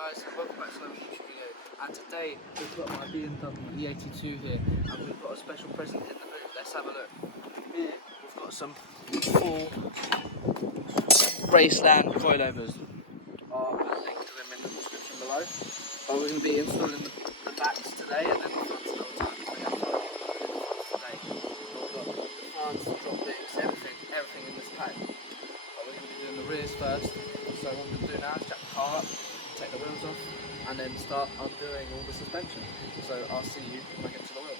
guys, and welcome back to another YouTube video. And today we've got my BMW E82 here, and we've got a special present in the boot. Let's have a look. Here we've got some full Raceland coilovers. I'll put a link to them in the description below. But we're going to be installing the backs today, and then the fronts another time. So we have to today. We've got the fronts, the drop legs, everything in this pack. But we're going to be doing the rears first. So what we're going to do now is jack the car up, take the wheels off, and then start undoing all the suspension. So I'll see you when I get to the wheel.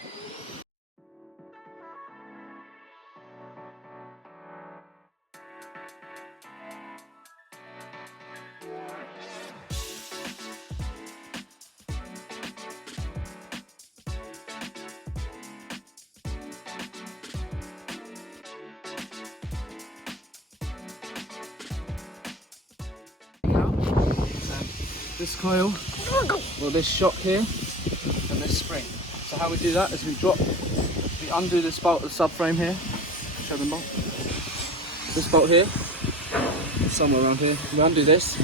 This coil, well this shock here, and this spring. So how we do that is we undo this bolt, the subframe here, show them bolt. This bolt here, somewhere around here, we undo this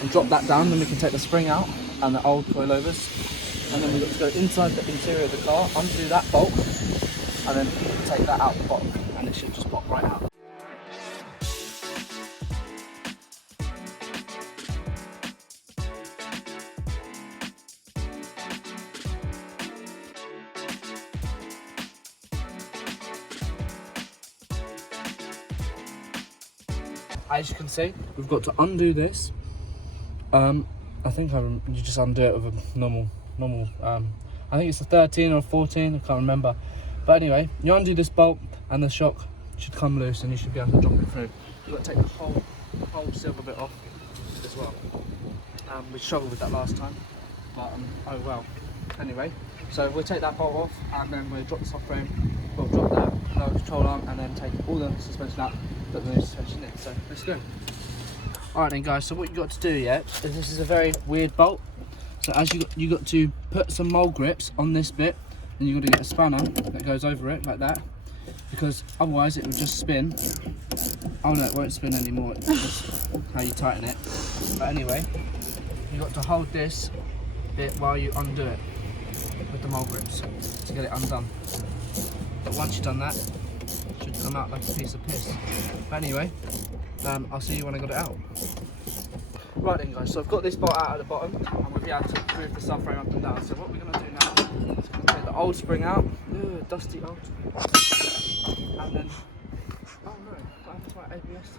and drop that down, then we can take the spring out and the old coilovers, and then we've got to go inside the interior of the car, undo that bolt, and then take that out the bottom, and it should just pop right out. As you can see, we've got to undo this. I think you just undo it with a normal. I think it's a 13 or a 14. I can't remember. But anyway, you undo this bolt, and the shock should come loose, and you should be able to drop it through. You've got to take the whole silver bit off as well. We struggled with that last time, but oh well. Anyway, so we'll take that bolt off, and then we'll drop the subframe. We'll drop that lower control arm, and then take all the suspension out. Put the new suspension in, so let's go. Alright then guys, so what you got to do is this is a very weird bolt. So as you got to put some mole grips on this bit, and you've got to get a spanner that goes over it like that, because otherwise it would just spin. Oh no, it won't spin anymore, it's just how you tighten it. But anyway, you've got to hold this bit while you undo it with the mole grips to get it undone. But once you've done that, should come out like a piece of piss. But anyway, I'll see you when I got it out. Right then guys, so I've got this bolt out at the bottom, and we've had to move the subframe up and down. So what we're going to do now is take the old spring out, dusty old spring, and then, oh no, I have to write ABS.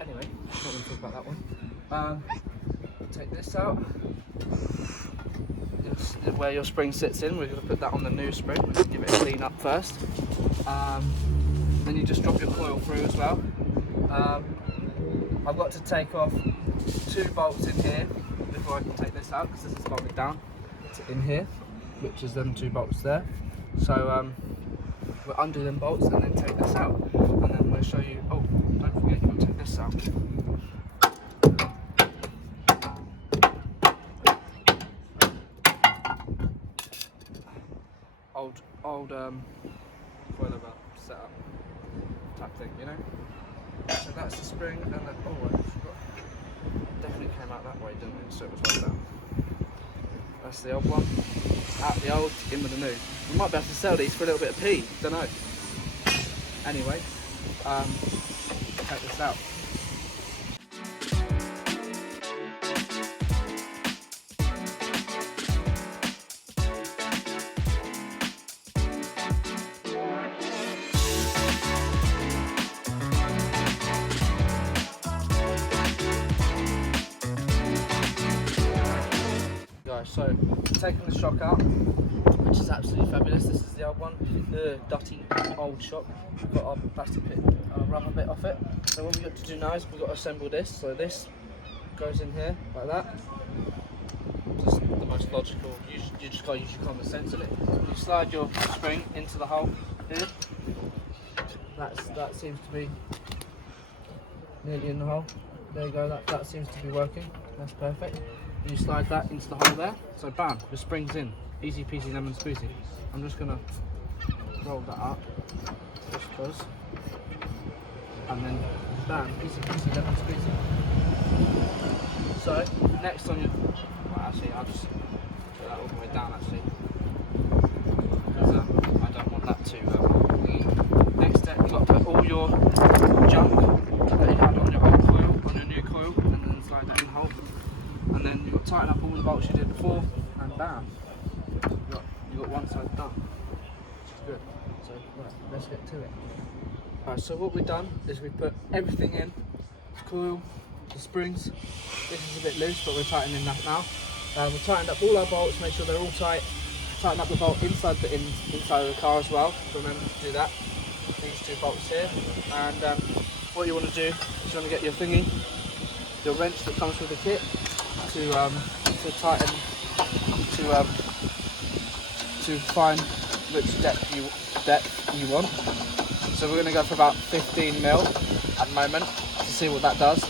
Anyway, I'm not going to talk about that one. Take this out. Where your spring sits in, we're going to put that on the new spring. We're going to give it a clean up first. Then you just drop your coil through as well. I've got to take off 2 bolts in here before I can take this out, because this is bolted down to in here, which is them 2 bolts there. So we'll undo them bolts and then take this out, and then we'll show you. Oh, don't forget you've got to take this out. Old coilover setup type thing, you know. So that's the spring, and then I forgot. Definitely came out that way, didn't it? So it was like that. That's the old one. Out the old, in with the new. We might be able to sell these for a little bit of P. Don't know. Anyway, check this out. So taking the shock out, which is absolutely fabulous. This is the old one, the dirty old shock. We've got our plastic bit, rubber bit off it. So what we've got to do now is we've got to assemble this. So this goes in here like that. Just the most logical. You just got to use your common sense in it. You slide your spring into the hole here. That seems to be nearly in the hole. There you go. That seems to be working. That's perfect. You slide that into the hole there, so bam, the spring's in. Easy peasy lemon squeezy. I'm just gonna roll that up, just cause, and then bam, easy peasy lemon squeezy. So next on your, well, actually I'll just put that all the way down actually, because I don't want that to thingy. Next step, you've got to put all your junk that you had on your old coil on your new coil, and then slide that in the hole, and then you've got to tighten up all the bolts you did before, and bam, you got one side done. Good. So right, let's get to it. Alright, so what we've done is we've put everything in, the coil, the springs. This is a bit loose, but we're tightening that now. We've tightened up all our bolts, make sure they're all tight. Tighten up the bolt inside inside of the car as well. Remember to do that. These two bolts here. And what you want to do is you want to get your thingy, your wrench that comes with the kit, to tighten, to find which depth you want. So we're going to go for about 15 mil at the moment to see what that does.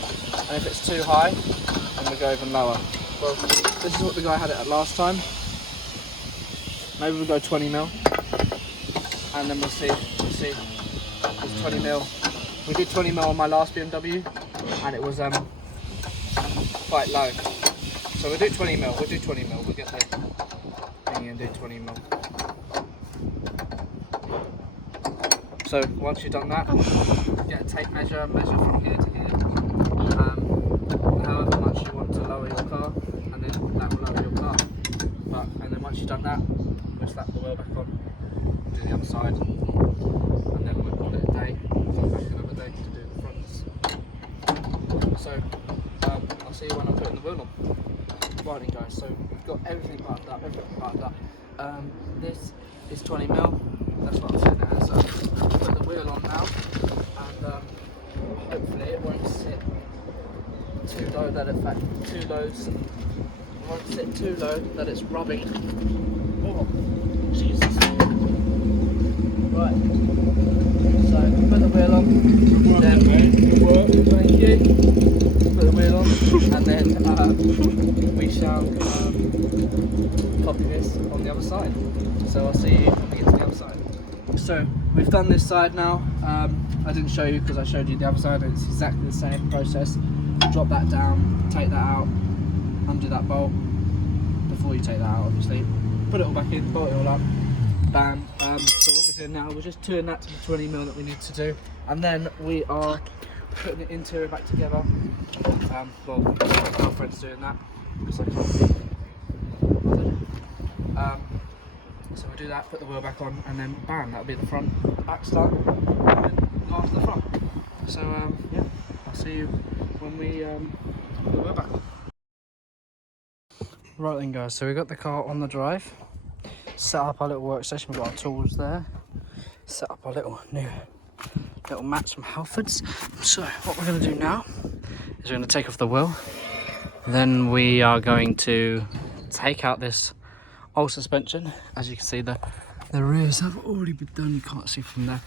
And if it's too high, then we go even lower. Well, this is what the guy had it at last time. Maybe we'll go 20 mil, and then we'll see. It's 20 mil. We did 20 mil on my last BMW, and it was quite low. So we'll do 20 mil. We'll do 20 mil. We'll get the thingy and do 20 mil. So once you've done that, get a tape measure, measure from here to here, however much you want to lower your car, and then that will lower your car. And then once you've done that, we'll slap the wheel back on, do the other side, and then we'll call it a day. Come back another day to do the fronts. So I'll see you when I'm putting the wheel on. Right then guys, so we've got everything parked up, this is 20 mil. That's what I'm setting it as. Put the wheel on now, and hopefully it won't sit too low that it won't sit too low that it's rubbing. Oh, Jesus. Right. So put the wheel on. Then thank you. Put the wheel on, and then we shall copy this on the other side. So I'll see you when we get to the other side. So we've done this side now. I didn't show you because I showed you the other side. It's exactly the same process. Drop that down, take that out, undo that bolt before you take that out, obviously. Put it all back in, bolt it all up, bam. So what we're doing now, we're just doing that to the 20 mil that we need to do, and then we are putting the interior back together. Well, my girlfriend's doing that because I can't. So we'll do that, put the wheel back on, and then bam, that'll be the front. The back's done, and then go after the front. So yeah, I'll see you when we put the wheel back on. Right then guys, so we got the car on the drive, set up our little workstation, we've got our tools there, set up our little mats from Halfords. So what we're going to do now is we're going to take off the wheel, then we are going to take out this old suspension. As you can see, the rears have already been done. You can't see from there.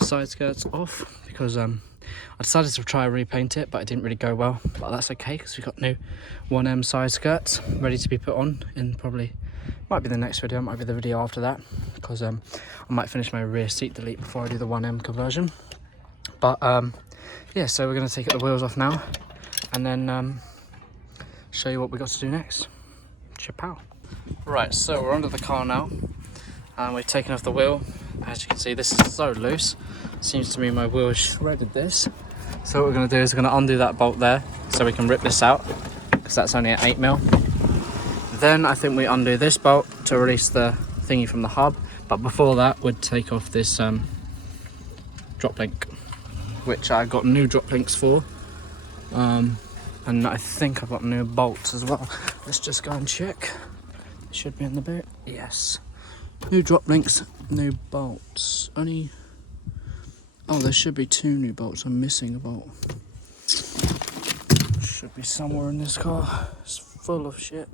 Side skirts off because I decided to try and repaint it, but it didn't really go well. But that's okay because we've got new 1M side skirts ready to be put on in probably, might be the next video, might be the video after that, because I might finish my rear seat delete before I do the 1M conversion. But yeah, so we're going to take the wheels off now, and then show you what we got to do next. Chapow. Right, so we're under the car now, and we've taken off the wheel. As you can see, this is so loose. Seems to me my wheel has shredded this. So what we're going to do is we're going to undo that bolt there, so we can rip this out, because that's only at 8 mil. Then I think we undo this bolt to release the thingy from the hub. But before that, we'd take off this drop link, which I got new drop links for. And I think I've got new bolts as well. Let's just go and check. It should be in the boot. Yes. New drop links, new bolts. Only... oh, there should be 2 new bolts. I'm missing a bolt. Should be somewhere in this car. It's full of shit,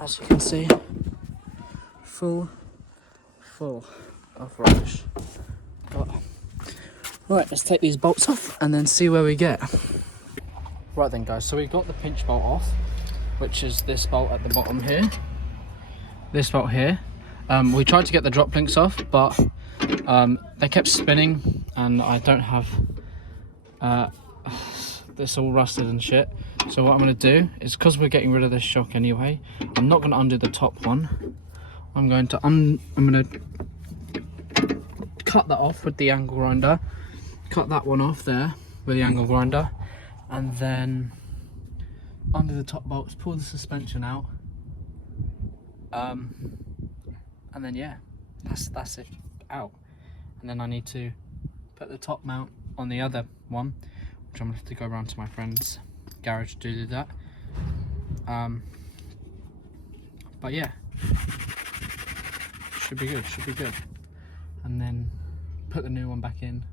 as you can see. Full of rubbish. But, right, let's take these bolts off and then see where we get. Right then guys, so we've got the pinch bolt off, which is this bolt at the bottom here. This bolt here. We tried to get the drop links off, but they kept spinning, and I don't have that's all rusted and shit. So what I'm going to do is, because we're getting rid of this shock anyway, I'm not going to undo the top one. I'm going to cut that off with the angle grinder, cut that one off there with the angle grinder, and then undo the top bolts, pull the suspension out, and then yeah, that's it out. And then I need to put the top mount on the other one, which I'm going to have to go around to my friend's garage to do that. But yeah, should be good. And then put the new one back in,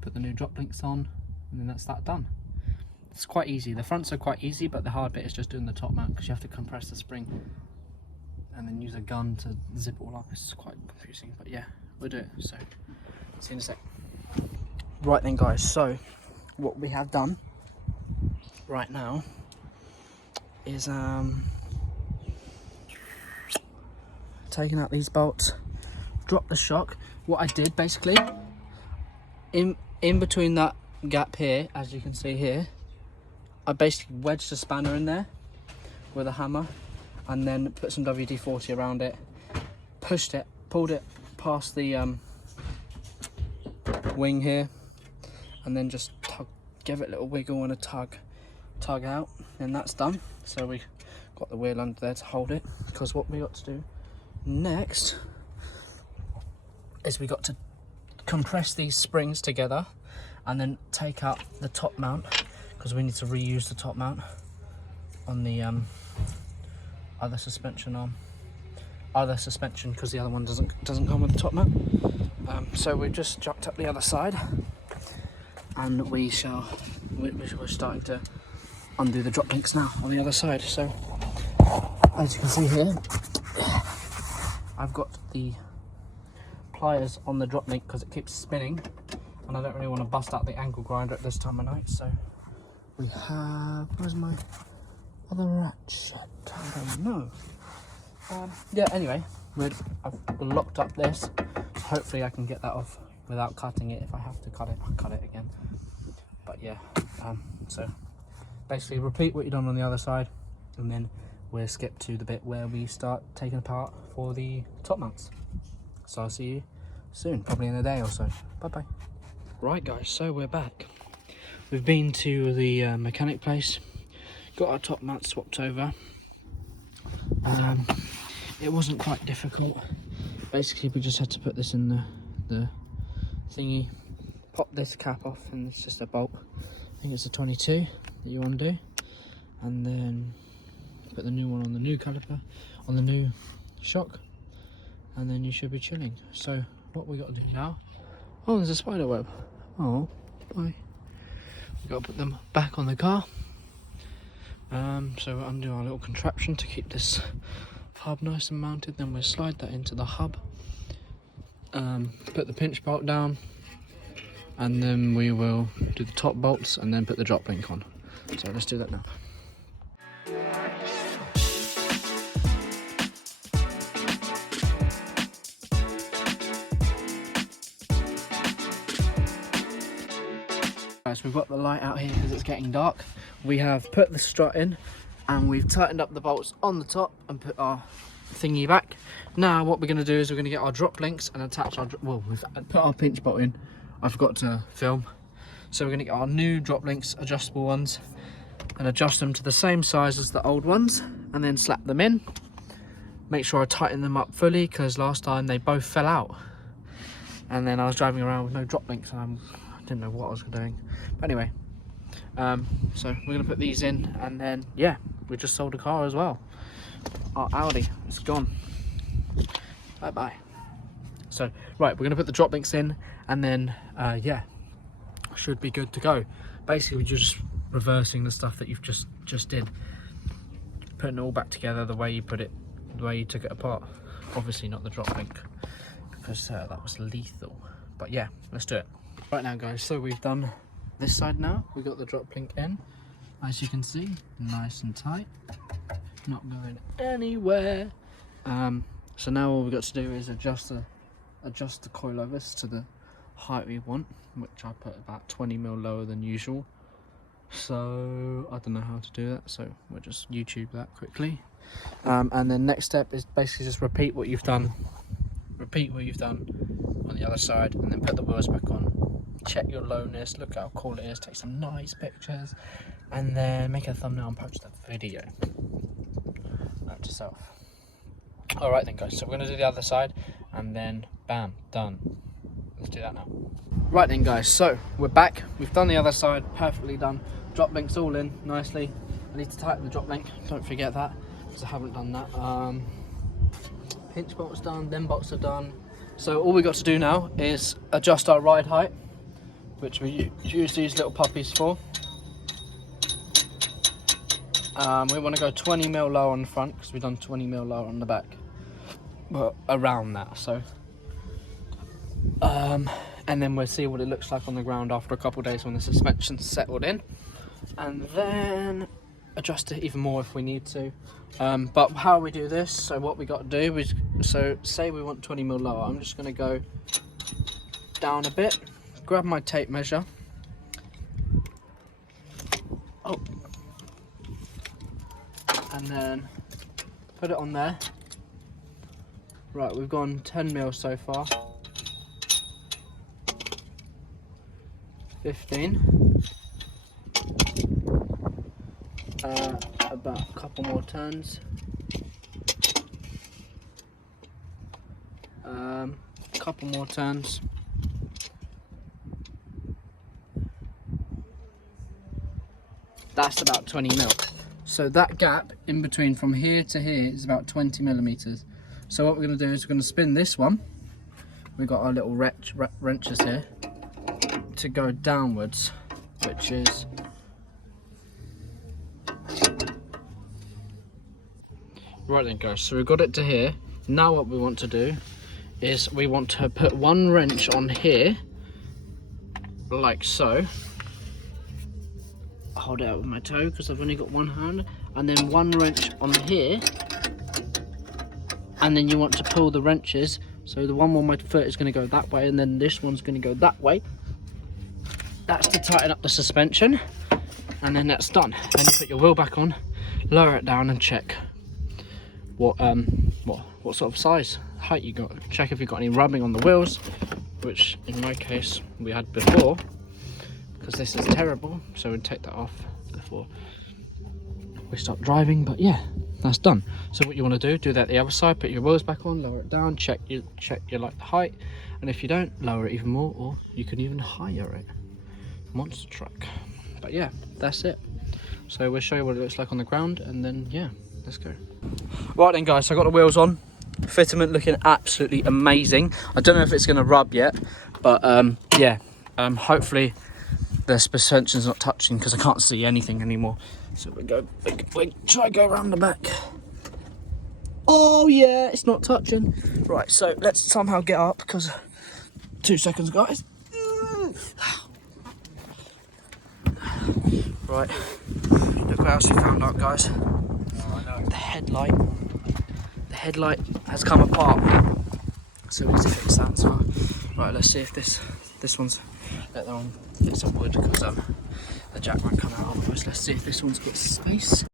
put the new drop links on, and then that's that done. It's quite easy. The fronts are quite easy, but the hard bit is just doing the top mount, because you have to compress the spring and then use a gun to zip it all up. It's quite confusing, but yeah, we'll do it. So see you in a sec. Right then guys, so what we have done right now is taking out these bolts, drop the shock. What I did basically, in between that gap here, as you can see here, I basically wedged a spanner in there with a hammer, and then put some WD-40 around it, pushed it, pulled it past the wing here, and then just give it a little wiggle and a tug out, and that's done. So we got the wheel under there to hold it, because what we got to do next is we got to compress these springs together and then take out the top mount, because we need to reuse the top mount on the other suspension arm, because the other one doesn't come with the top mount. So we've just jumped up the other side, and we're starting to undo the drop links now on the other side. So as you can see here, I've got the pliers on the drop link because it keeps spinning, and I don't really want to bust out the angle grinder at this time of night. So we have, where's my other ratchet? I don't know. Yeah, anyway, I've locked up this, so hopefully I can get that off without cutting it. If I have to cut it, I'll cut it again. But yeah, so basically repeat what you've done on the other side, and then we'll skip to the bit where we start taking apart for the top mounts. So I'll see you soon, probably in a day or so. Bye bye. Right guys, so we're back. We've been to the mechanic place, got our top mount swapped over. It wasn't quite difficult. Basically we just had to put this in the thingy, pop this cap off, and it's just a bolt. I think it's a 22 that you undo, and then put the new one on the new caliper, on the new shock, and then you should be chilling. So what we got to do now, oh, there's a spider web. Oh, bye. We've got to put them back on the car. So we'll undo our little contraption to keep this hub nice and mounted, then we'll slide that into the hub, put the pinch bolt down, and then we will do the top bolts and then put the drop link on. So let's do that now. Guys, we've got the light out here because it's getting dark. We have put the strut in and we've tightened up the bolts on the top and put our thingy back. Now what we're going to do is we're going to get our drop links and attach our, well, we've put our pinch bolt in. I forgot to film. So we're going to get our new drop links, adjustable ones, and adjust them to the same size as the old ones, and then slap them in. Make sure I tighten them up fully, because last time they both fell out. And then I was driving around with no drop links and I didn't know what I was doing. But anyway, so we're going to put these in, and then yeah, we just sold a car as well. Our Audi, it's gone. Bye bye. So right, we're going to put the drop links in, and then yeah, should be good to go. Basically we're just reversing the stuff that you've just did, putting it all back together the way you put it, the way you took it apart. Obviously not the drop link, because that was lethal. But yeah, let's do it. Right now guys, so we've done this side now. We got the drop link in, as you can see, nice and tight, not going anywhere. So now all we've got to do is adjust the coilovers to the height we want, which I put about 20mm lower than usual. So I don't know how to do that, so we'll just YouTube that quickly. And then next step is basically just repeat what you've done on the other side, and then put the wheels back on. Check your lowness, look how cool it is, take some nice pictures, and then make a thumbnail and post that video. Note to yourself. Alright then guys, so we're going to do the other side, and then bam, done. Let's do that now. Right then guys, so we're back. We've done the other side, perfectly done. Drop link's all in nicely. I need to tighten the drop link, don't forget that, because I haven't done that. Pinch bolt's done, them bolts are done. So all we got to do now is adjust our ride height, which we use these little puppies for. We want to go 20mm lower on the front, because we've done 20mm lower on the back. But around that, so. And then we'll see what it looks like on the ground after a couple of days when the suspension's settled in. And then adjust it even more if we need to. But how we do this, so what we got to do is, so say we want 20mm lower, I'm just going to go down a bit, grab my tape measure. Oh. And then put it on there. Right, we've gone 10mm so far. 15. About a couple more turns. Couple more turns. That's about 20mm. So that gap in between from here to here is about 20mm. So what we're going to do is we're going to spin this one. We've got our little wrenches here to go downwards, which is right then guys, so we've got it to here. Now what we want to do is we want to put one wrench on here, like so. Hold it out with my toe because I've only got one hand, and then one wrench on here, and then you want to pull the wrenches, so the one on my foot is going to go that way, and then this one's going to go that way. That's to tighten up the suspension, and then that's done. Then you put your wheel back on, lower it down, and check what sort of size, height you got. Check if you've got any rubbing on the wheels, which in my case we had before, because this is terrible. So we'd take that off before we start driving. But yeah, that's done. So what you want to do that the other side, put your wheels back on, lower it down, check you like the height, and if you don't, lower it even more, or you can even higher it. Monster truck. But yeah, that's it. So we'll show you what it looks like on the ground, and then yeah, let's go. Right then guys, so I got the wheels on, fitment looking absolutely amazing. I don't know if it's going to rub yet, but yeah, hopefully the suspension's not touching, because I can't see anything anymore. So we try to go around the back. Oh yeah, it's not touching. Right, so let's somehow get up, because 2 seconds guys. Right, look what else we found out guys. The headlight has come apart, so we need to fix that as well. Right, let's see if this one's, let that one get some wood, because the jack won't come out otherwise. Let's see if this one's got space.